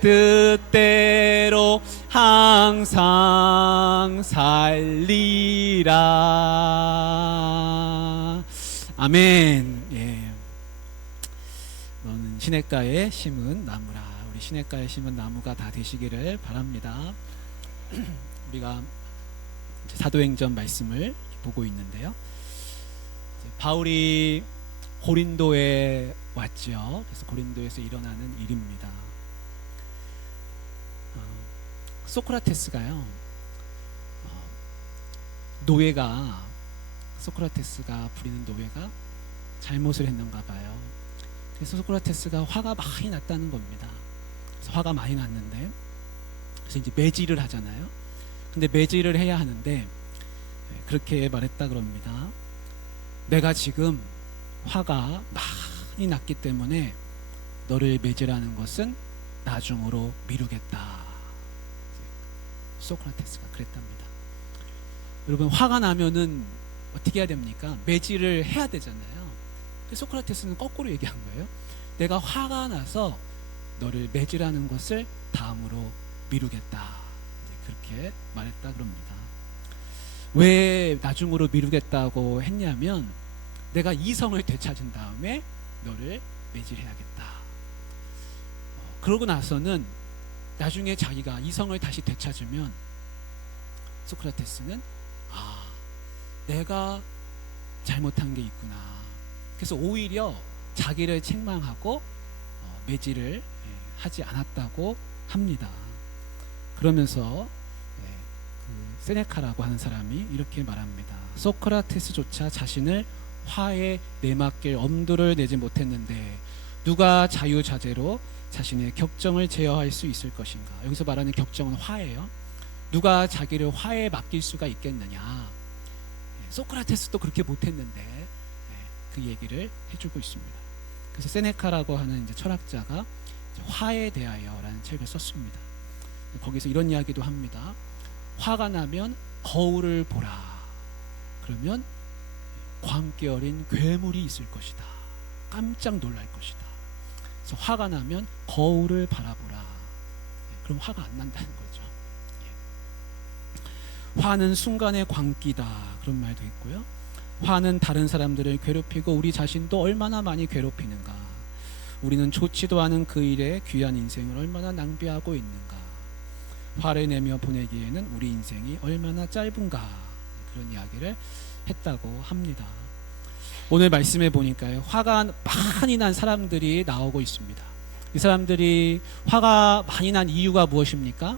뜻대로 항상 살리라. 아멘. 예. 너는 시냇가에 심은 나무라. 우리 시냇가에 심은 나무가 다 되시기를 바랍니다. 우리가 이제 사도행전 말씀을 보고 있는데요. 바울이 고린도에 왔죠. 그래서 고린도에서 일어나는 일입니다. 소크라테스가요, 노예가, 소크라테스가 부리는 노예가 잘못을 했는가 봐요. 그래서 소크라테스가 화가 많이 났다는 겁니다. 그래서 화가 많이 났는데, 그래서 이제 매질을 하잖아요. 근데 매질을 해야 하는데 그렇게 말했다 그럽니다. 내가 지금 화가 많이 났기 때문에 너를 매질하는 것은 나중으로 미루겠다. 소크라테스가 그랬답니다. 여러분, 화가 나면은 어떻게 해야 됩니까? 매질을 해야 되잖아요. 소크라테스는 거꾸로 얘기한 거예요. 내가 화가 나서 너를 매질하는 것을 다음으로 미루겠다. 그렇게 말했다 그럽니다. 왜 나중으로 미루겠다고 했냐면, 내가 이성을 되찾은 다음에 너를 매질해야겠다. 그러고 나서는 나중에 자기가 이성을 다시 되찾으면 소크라테스는 내가 잘못한 게 있구나. 그래서 오히려 자기를 책망하고 매질을 하지 않았다고 합니다. 그러면서 그 세네카라고 하는 사람이 이렇게 말합니다. 소크라테스조차 자신을 화에 내맡길 엄두를 내지 못했는데 누가 자유자재로 자신의 격정을 제어할 수 있을 것인가. 여기서 말하는 격정은 화예요. 누가 자기를 화에 맡길 수가 있겠느냐. 소크라테스도 그렇게 못했는데 그 얘기를 해주고 있습니다. 그래서 세네카라고 하는 이제 철학자가 이제 화에 대하여라는 책을 썼습니다. 거기서 이런 이야기도 합니다. 화가 나면 거울을 보라. 그러면 광기 어린 괴물이 있을 것이다. 깜짝 놀랄 것이다. 그래서 화가 나면 거울을 바라보라. 그럼 화가 안 난다는 거죠. 화는 순간의 광기다. 그런 말도 있고요. 화는 다른 사람들을 괴롭히고 우리 자신도 얼마나 많이 괴롭히는가. 우리는 좋지도 않은 그 일에 귀한 인생을 얼마나 낭비하고 있는가. 화를 내며 보내기에는 우리 인생이 얼마나 짧은가. 그런 이야기를 했다고 합니다. 오늘 말씀해 보니까요, 화가 많이 난 사람들이 나오고 있습니다. 이 사람들이 화가 많이 난 이유가 무엇입니까?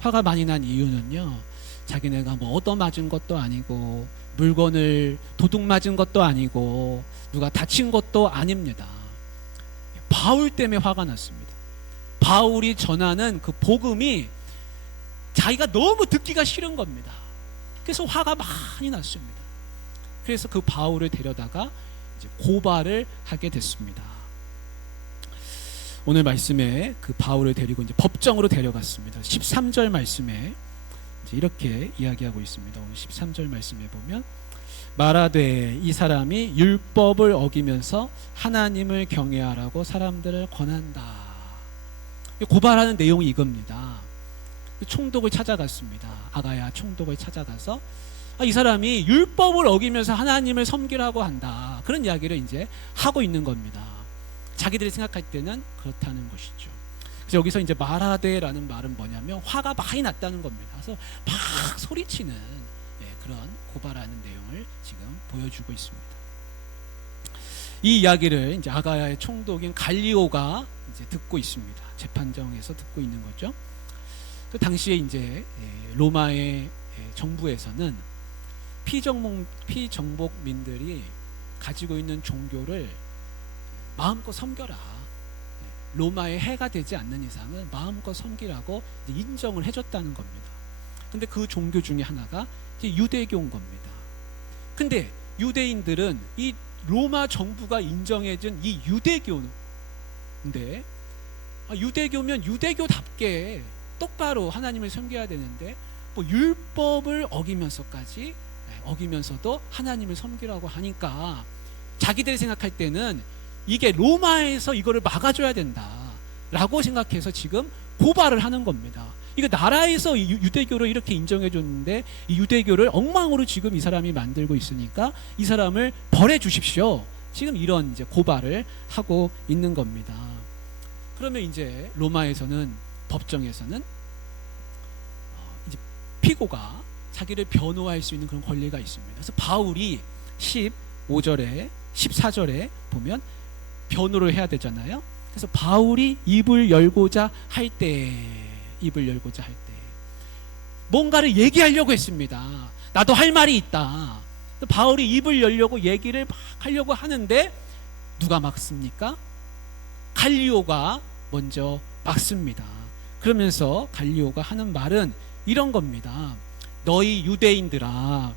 화가 많이 난 이유는요, 자기네가 뭐 얻어맞은 것도 아니고 물건을 도둑 맞은 것도 아니고 누가 다친 것도 아닙니다. 바울 때문에 화가 났습니다. 바울이 전하는 그 복음이 자기가 너무 듣기가 싫은 겁니다. 그래서 화가 많이 났습니다. 그래서 그 바울을 데려다가 이제 고발을 하게 됐습니다. 오늘 말씀에 그 바울을 데리고 이제 법정으로 데려갔습니다. 13절 말씀에 이제 이렇게 이야기하고 있습니다. 오늘 13절 말씀에 보면 말하되 이 사람이 율법을 어기면서 하나님을 경외하라고 사람들을 권한다. 고발하는 내용이 이겁니다. 총독을 찾아갔습니다. 아가야 총독을 찾아가서 이 사람이 율법을 어기면서 하나님을 섬기라고 한다. 그런 이야기를 이제 하고 있는 겁니다. 자기들이 생각할 때는 그렇다는 것이죠. 그래서 여기서 이제 말하되라는 말은 뭐냐면 화가 많이 났다는 겁니다. 그래서 막 소리치는 그런 고발하는 내용을 지금 보여주고 있습니다. 이 이야기를 이제 아가야의 총독인 갈리오가 이제 듣고 있습니다. 재판정에서 듣고 있는 거죠. 그 당시에 이제 로마의 정부에서는 피정복민들이 가지고 있는 종교를 마음껏 섬겨라. 로마의 해가 되지 않는 이상은 마음껏 섬기라고 인정을 해줬다는 겁니다. 근데 그 종교 중에 하나가 이제 유대교인 겁니다. 근데 유대인들은 이 로마 정부가 인정해준 이 유대교인데, 유대교면 유대교답게 똑바로 하나님을 섬겨야 되는데 뭐 율법을 어기면서도 하나님을 섬기라고 하니까 자기들이 생각할 때는 이게 로마에서 이거를 막아줘야 된다 라고 생각해서 지금 고발을 하는 겁니다. 이거 나라에서 유대교를 이렇게 인정해 줬는데 이 유대교를 엉망으로 지금 이 사람이 만들고 있으니까 이 사람을 벌해 주십시오. 지금 이런 이제 고발을 하고 있는 겁니다. 그러면 이제 로마에서는 법정에서는 이제 피고가 자기를 변호할 수 있는 그런 권리가 있습니다. 그래서 바울이 15절에 14절에 보면 변호를 해야 되잖아요. 그래서 바울이 입을 열고자 할 때 뭔가를 얘기하려고 했습니다. 나도 할 말이 있다. 바울이 입을 열려고 얘기를 막 하려고 하는데 누가 막습니까? 갈리오가 먼저 막습니다. 그러면서 갈리오가 하는 말은 이런 겁니다. 너희 유대인들아,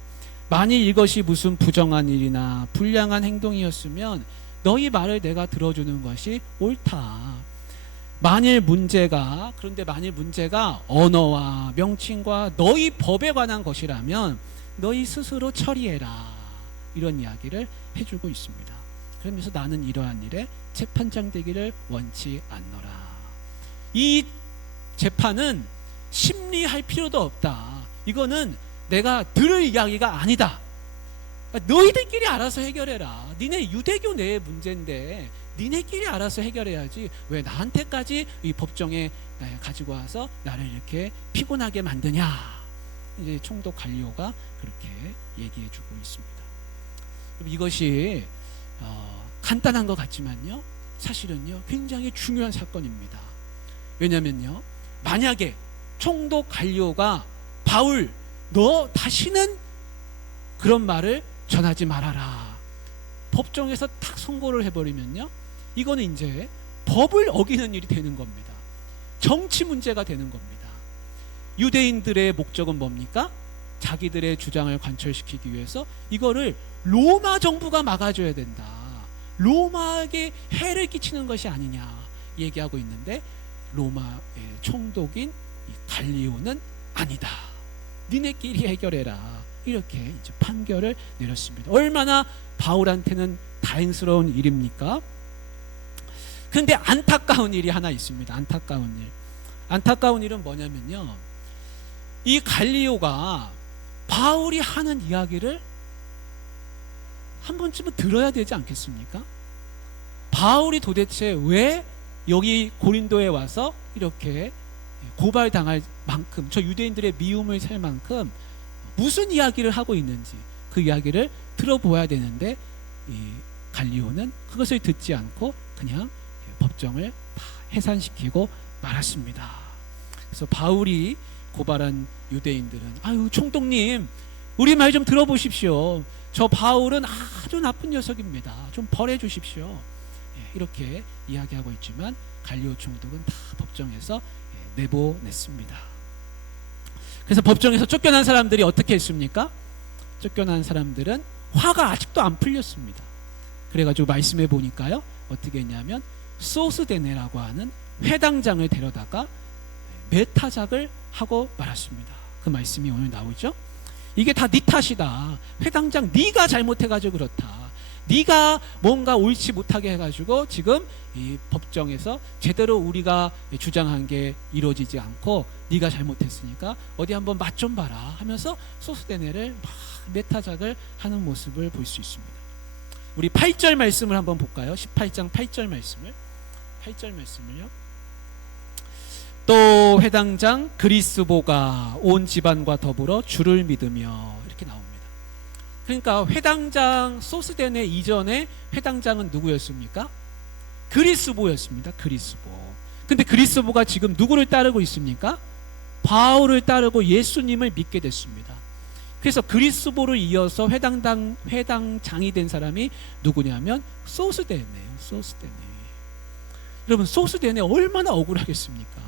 만일 이것이 무슨 부정한 일이나 불량한 행동이었으면 너희 말을 내가 들어주는 것이 옳다. 그런데 만일 문제가 언어와 명칭과 너희 법에 관한 것이라면 너희 스스로 처리해라. 이런 이야기를 해주고 있습니다. 그러면서 나는 이러한 일에 재판장 되기를 원치 않노라. 이 재판은 심리할 필요도 없다. 이거는 내가 들을 이야기가 아니다. 너희들끼리 알아서 해결해라. 니네 유대교 내의 문제인데 니네끼리 알아서 해결해야지 왜 나한테까지 이 법정에 가지고 와서 나를 이렇게 피곤하게 만드냐. 이제 총독 갈리오가 그렇게 얘기해주고 있습니다. 이것이 간단한 것 같지만요, 사실은요 굉장히 중요한 사건입니다. 왜냐면요, 만약에 총독 갈리오가 바울 너 다시는 그런 말을 전하지 말아라, 법정에서 딱 선고를 해버리면요, 이거는 이제 법을 어기는 일이 되는 겁니다. 정치 문제가 되는 겁니다. 유대인들의 목적은 뭡니까? 자기들의 주장을 관철시키기 위해서 이거를 로마 정부가 막아줘야 된다. 로마에게 해를 끼치는 것이 아니냐 얘기하고 있는데 로마의 총독인 갈리오는 아니다. 니네끼리 해결해라. 이렇게 이제 판결을 내렸습니다. 얼마나 바울한테는 다행스러운 일입니까? 그런데 안타까운 일이 하나 있습니다. 안타까운 일은 뭐냐면요, 이 갈리오가 바울이 하는 이야기를 한 번쯤은 들어야 되지 않겠습니까? 바울이 도대체 왜 여기 고린도에 와서 이렇게 고발당할 만큼, 저 유대인들의 미움을 살 만큼 무슨 이야기를 하고 있는지 그 이야기를 들어보아야 되는데 이 갈리오는 그것을 듣지 않고 그냥 법정을 다 해산시키고 말았습니다. 그래서 바울이 고발한 유대인들은 아유 총독님, 우리 말 좀 들어보십시오. 저 바울은 아주 나쁜 녀석입니다. 좀 벌해 주십시오. 이렇게 이야기하고 있지만 갈리오 총독은 다 법정에서 내보냈습니다. 그래서 법정에서 쫓겨난 사람들이 어떻게 했습니까? 쫓겨난 사람들은 화가 아직도 안 풀렸습니다. 그래가지고 말씀해 보니까요, 어떻게 했냐면 소스데네라고 하는 회당장을 데려다가 매타작을 하고 말았습니다. 그 말씀이 오늘 나오죠. 이게 다 네 탓이다. 회당장 네가 잘못해가지고 그렇다. 네가 뭔가 옳지 못하게 해가지고 지금 이 법정에서 제대로 우리가 주장한 게 이루어지지 않고 네가 잘못했으니까 어디 한번 맛 좀 봐라 하면서 소스데네를 막 매타작을 하는 모습을 볼 수 있습니다. 우리 8절 말씀을 한번 볼까요? 18장 8절 말씀을요. 또 회당장 그리스보가 온 집안과 더불어 주를 믿으며 이렇게 나옵니다. 그러니까 회당장 소스데네 이전에 회당장은 누구였습니까? 그리스보였습니다. 그리스보. 근데 그리스보가 지금 누구를 따르고 있습니까? 바울을 따르고 예수님을 믿게 됐습니다. 그래서 그리스보를 이어서 회당장이 된 사람이 누구냐면 소스데네예요. 소스데네. 여러분, 소스데네 얼마나 억울하겠습니까?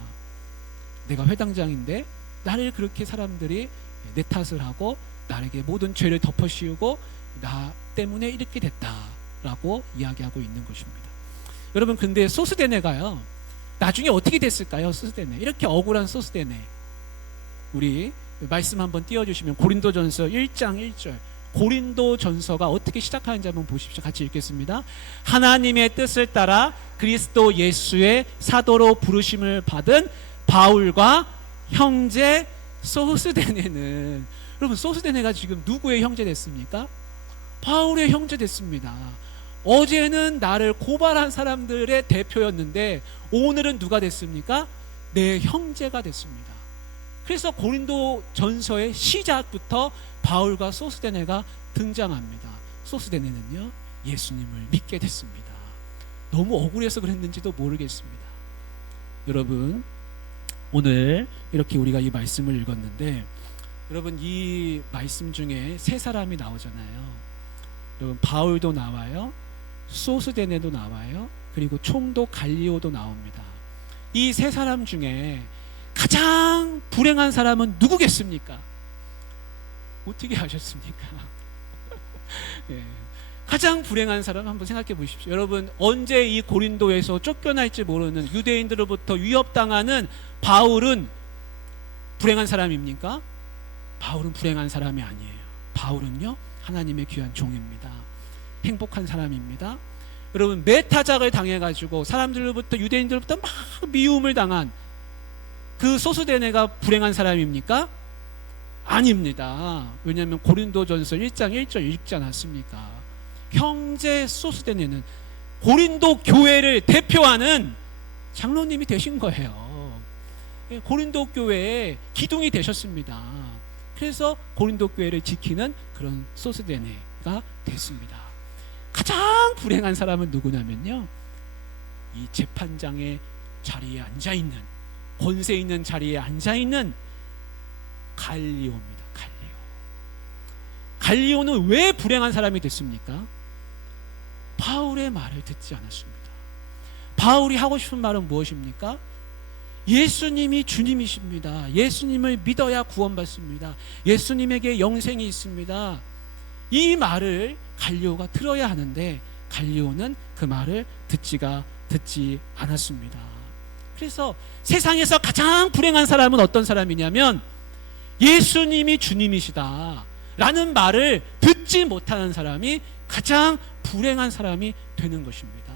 내가 회당장인데 나를 그렇게 사람들이 내 탓을 하고 나에게 모든 죄를 덮어씌우고 나 때문에 이렇게 됐다라고 이야기하고 있는 것입니다. 여러분, 근데 소스데네가요 나중에 어떻게 됐을까요? 소스데네, 이렇게 억울한 소스데네, 우리 말씀 한번 띄워주시면 고린도전서 1장 1절 고린도 전서가 어떻게 시작하는지 한번 보십시오. 같이 읽겠습니다. 하나님의 뜻을 따라 그리스도 예수의 사도로 부르심을 받은 바울과 형제 소스데네는, 여러분 소스데네가 지금 누구의 형제 됐습니까? 바울의 형제 됐습니다. 어제는 나를 고발한 사람들의 대표였는데 오늘은 누가 됐습니까? 내 형제가 됐습니다. 그래서 고린도 전서의 시작부터 바울과 소스데네가 등장합니다. 소스데네는요, 예수님을 믿게 됐습니다. 너무 억울해서 그랬는지도 모르겠습니다. 여러분, 오늘 이렇게 우리가 이 말씀을 읽었는데, 여러분 이 말씀 중에 세 사람이 나오잖아요. 여러분 바울도 나와요, 소스데네도 나와요, 그리고 총독 갈리오도 나옵니다. 이 세 사람 중에 가장 불행한 사람은 누구겠습니까? 어떻게 하셨습니까? 예. 가장 불행한 사람 한번 생각해 보십시오. 여러분, 언제 이 고린도에서 쫓겨날지 모르는 유대인들로부터 위협당하는 바울은 불행한 사람입니까? 바울은 불행한 사람이 아니에요. 바울은요, 하나님의 귀한 종입니다. 행복한 사람입니다. 여러분, 매타작을 당해가지고 사람들로부터, 유대인들로부터 막 미움을 당한 그 소스데네가 불행한 사람입니까? 아닙니다. 왜냐하면 고린도전서 1장 1절 읽지 않았습니까? 형제 소스데네는 고린도 교회를 대표하는 장로님이 되신 거예요. 고린도 교회의 기둥이 되셨습니다. 그래서 고린도 교회를 지키는 그런 소스데네가 됐습니다. 가장 불행한 사람은 누구냐면요, 이 재판장의 자리에 앉아있는, 권세 있는 자리에 앉아있는 갈리오입니다. 갈리오는 왜 불행한 사람이 됐습니까? 바울의 말을 듣지 않았습니다. 바울이 하고 싶은 말은 무엇입니까? 예수님이 주님이십니다. 예수님을 믿어야 구원받습니다. 예수님에게 영생이 있습니다. 이 말을 갈리오가 들어야 하는데 갈리오는 그 말을 듣지 않았습니다. 그래서 세상에서 가장 불행한 사람은 어떤 사람이냐면 예수님이 주님이시다 라는 말을 듣지 못하는 사람이 가장 불행한 사람이 되는 것입니다.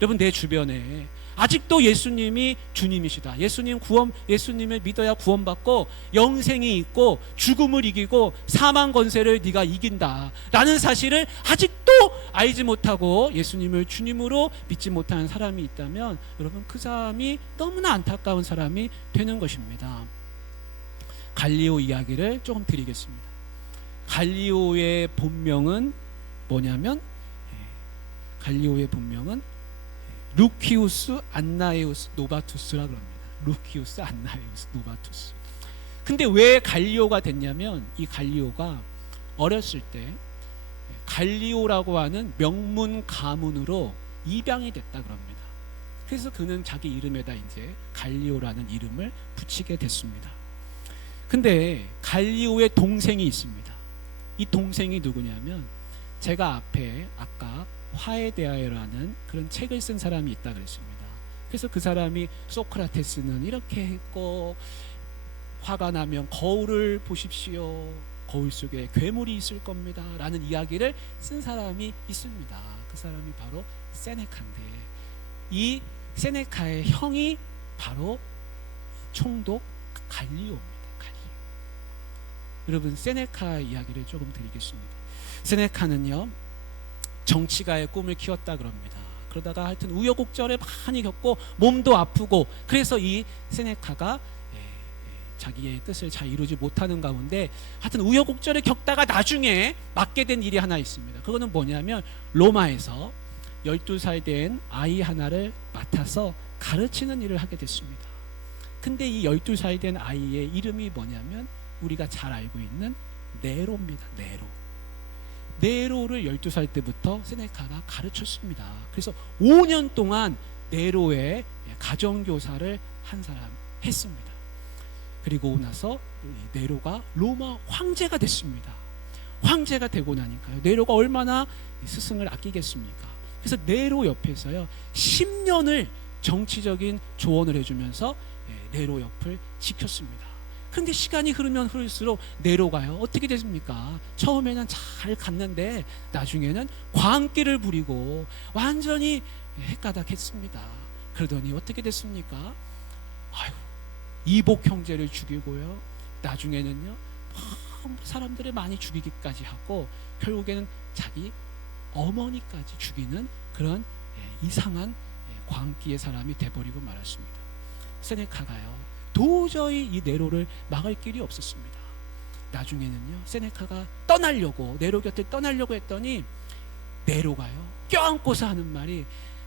여러분, 내 주변에 아직도 예수님이 주님이시다, 예수님을 믿어야 구원받고 영생이 있고 죽음을 이기고 사망 권세를 네가 이긴다 라는 사실을 아직도 알지 못하고 예수님을 주님으로 믿지 못하는 사람이 있다면, 여러분, 그 사람이 너무나 안타까운 사람이 되는 것입니다. 갈리오 이야기를 조금 드리겠습니다. 갈리오의 본명은 뭐냐면, 갈리오의 본명은 루키우스 안나에우스 노바투스라 그럽니다. 루키우스 안나에우스 노바투스. 근데 왜 갈리오가 됐냐면, 이 갈리오가 어렸을 때 갈리오라고 하는 명문 가문으로 입양이 됐다 그럽니다. 그래서 그는 자기 이름에다 이제 갈리오라는 이름을 붙이게 됐습니다. 근데 갈리오의 동생이 있습니다. 이 동생이 누구냐면, 제가 앞에 아까 화에 대하여라는 그런 책을 쓴 사람이 있다 그랬습니다. 그래서 그 사람이 소크라테스는 이렇게 했고, 화가 나면 거울을 보십시오, 거울 속에 괴물이 있을 겁니다 라는 이야기를 쓴 사람이 있습니다. 그 사람이 바로 세네카인데, 이 세네카의 형이 바로 총독 갈리오입니다. 여러분, 세네카 이야기를 조금 드리겠습니다. 세네카는요, 정치가의 꿈을 키웠다 그럽니다. 그러다가 하여튼 우여곡절을 많이 겪고 몸도 아프고, 그래서 이 세네카가 자기의 뜻을 잘 이루지 못하는 가운데 하여튼 우여곡절을 겪다가 나중에 맡게 된 일이 하나 있습니다. 그거는 뭐냐면, 로마에서 12살 된 아이 하나를 맡아서 가르치는 일을 하게 됐습니다. 근데 이 12살 된 아이의 이름이 뭐냐면, 우리가 잘 알고 있는 네로입니다. 네로를 12살 때부터 세네카가 가르쳤습니다. 그래서 5년 동안 네로의 가정교사를 한 사람 했습니다. 그리고 나서 네로가 로마 황제가 됐습니다. 황제가 되고 나니까요, 네로가 얼마나 스승을 아끼겠습니까? 그래서 네로 옆에서요 10년을 정치적인 조언을 해주면서 네로 옆을 지켰습니다. 그런데 시간이 흐르면 흐를수록 네로가요 어떻게 됐습니까? 처음에는 잘 갔는데 나중에는 광기를 부리고 완전히 헷가닥했습니다. 그러더니 어떻게 됐습니까? 아유, 이복 형제를 죽이고요, 나중에는요 사람들을 많이 죽이기까지 하고 결국에는 자기 어머니까지 죽이는 그런 이상한 광기의 사람이 돼버리고 말았습니다. 세네카가요 도저히 이 네로를 막을 길이 없었습니다. 나중에는요 세네카가 떠나려고, 네로 곁에 떠나려고 했더니 네로가요 껴안고서 하는 말이,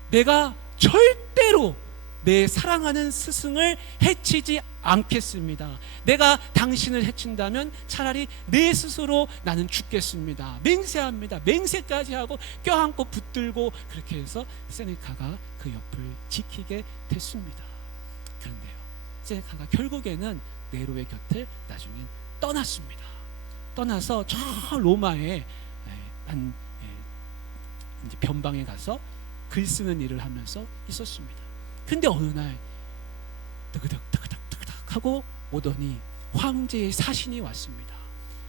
내가 절대로 내 사랑하는 스승을 해치지 않겠습니다. 내가 당신을 해친다면 차라리 내 스스로 나는 죽겠습니다. 맹세합니다. 맹세까지 하고 껴안고 붙들고 그렇게 해서 세네카가 그 옆을 지키게 됐습니다. 그런데요 세네카가 결국에는 네로의 곁을 나중엔 떠났습니다. 떠나서 저 로마의 한 이제 변방에 가서 글 쓰는 일을 하면서 있었습니다. 근데 어느 날 뜨그덕 하고 오더니 황제의 사신이 왔습니다.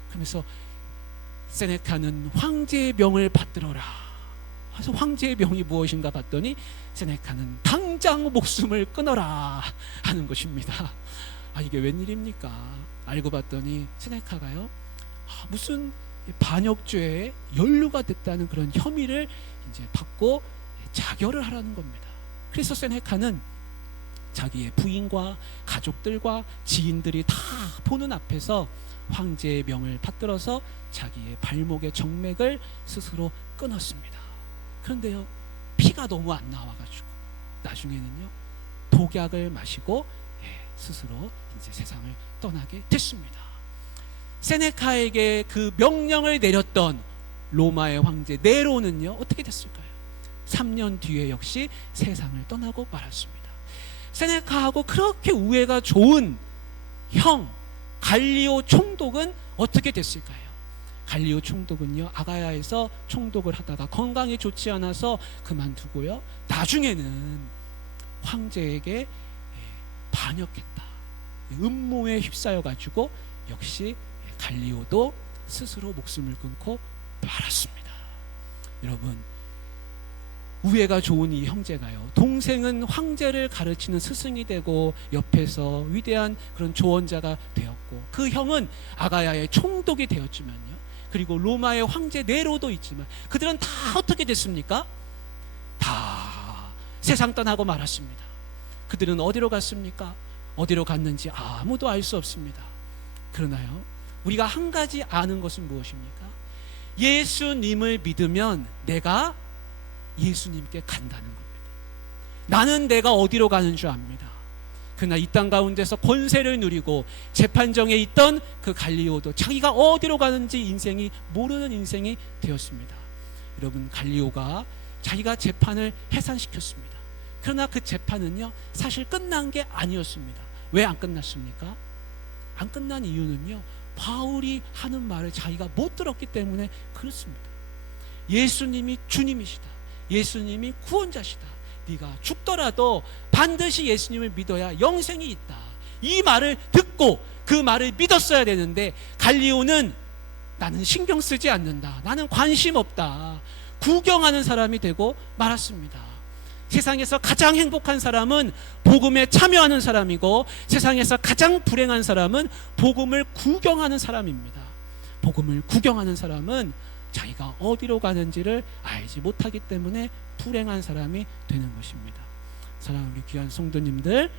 그러면서 세네카는 황제의 명을 받들어라. 그래서 황제의 명이 무엇인가 봤더니 세네카는 당장 목숨을 끊어라 하는 것입니다. 아, 이게 웬일입니까? 알고 봤더니 세네카가요 무슨 반역죄에 연루가 됐다는 그런 혐의를 이제 받고 자결을 하라는 겁니다. 그래서 세네카는 자기의 부인과 가족들과 지인들이 다 보는 앞에서 황제의 명을 받들어서 자기의 발목의 정맥을 스스로 끊었습니다. 그런데요 피가 너무 안 나와가지고 나중에는요 독약을 마시고 스스로 이제 세상을 떠나게 됐습니다. 세네카에게 그 명령을 내렸던 로마의 황제 네로는요 어떻게 됐을까요? 3년 뒤에 역시 세상을 떠나고 말았습니다. 세네카하고 그렇게 우애가 좋은 형 갈리오 총독은 어떻게 됐을까요? 갈리오 총독은요 아가야에서 총독을 하다가 건강이 좋지 않아서 그만두고요 나중에는 황제에게 반역했다, 음모에 휩싸여 가지고 역시 갈리오도 스스로 목숨을 끊고 말았습니다. 여러분, 우애가 좋은 이 형제가요 동생은 황제를 가르치는 스승이 되고 옆에서 위대한 그런 조언자가 되었고, 그 형은 아가야의 총독이 되었지만요, 그리고 로마의 황제 네로도 있지만 그들은 다 어떻게 됐습니까? 다 세상 떠나고 말았습니다. 그들은 어디로 갔습니까? 어디로 갔는지 아무도 알 수 없습니다. 그러나요 우리가 한 가지 아는 것은 무엇입니까? 예수님을 믿으면 내가 예수님께 간다는 겁니다. 나는 내가 어디로 가는 줄 압니다. 그러나 이 땅 가운데서 권세를 누리고 재판정에 있던 그 갈리오도 자기가 어디로 가는지 인생이 모르는 인생이 되었습니다. 여러분, 갈리오가 자기가 재판을 해산시켰습니다. 그러나 그 재판은요 사실 끝난 게 아니었습니다. 왜 안 끝났습니까? 안 끝난 이유는요 바울이 하는 말을 자기가 못 들었기 때문에 그렇습니다. 예수님이 주님이시다, 예수님이 구원자시다, 네가 죽더라도 반드시 예수님을 믿어야 영생이 있다, 이 말을 듣고 그 말을 믿었어야 되는데 갈리오는 나는 신경 쓰지 않는다, 나는 관심 없다, 구경하는 사람이 되고 말았습니다. 세상에서 가장 행복한 사람은 복음에 참여하는 사람이고 세상에서 가장 불행한 사람은 복음을 구경하는 사람입니다. 복음을 구경하는 사람은 자기가 어디로 가는지를 알지 못하기 때문에 불행한 사람이 되는 것입니다. 사랑하는 우리 귀한 성도님들,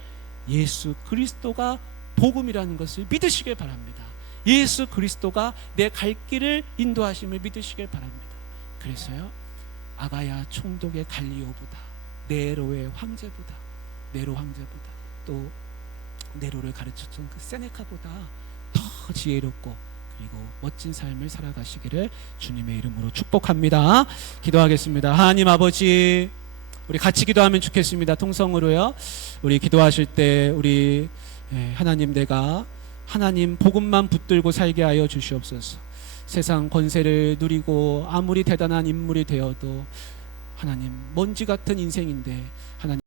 예수 그리스도가 복음이라는 것을 믿으시길 바랍니다. 예수 그리스도가 내 갈 길을 인도하심을 믿으시길 바랍니다. 그래서요 아가야 총독의 갈리오보다, 네로의 황제보다, 네로 황제보다, 또 네로를 가르쳤던 그 세네카보다 더 지혜롭고 그리고 멋진 삶을 살아가시기를 주님의 이름으로 축복합니다. 기도하겠습니다. 하나님 아버지, 우리 같이 기도하면 좋겠습니다. 통성으로요. 우리 기도하실 때 우리 하나님, 내가 하나님 복음만 붙들고 살게 하여 주시옵소서. 세상 권세를 누리고 아무리 대단한 인물이 되어도 하나님 먼지 같은 인생인데 하나님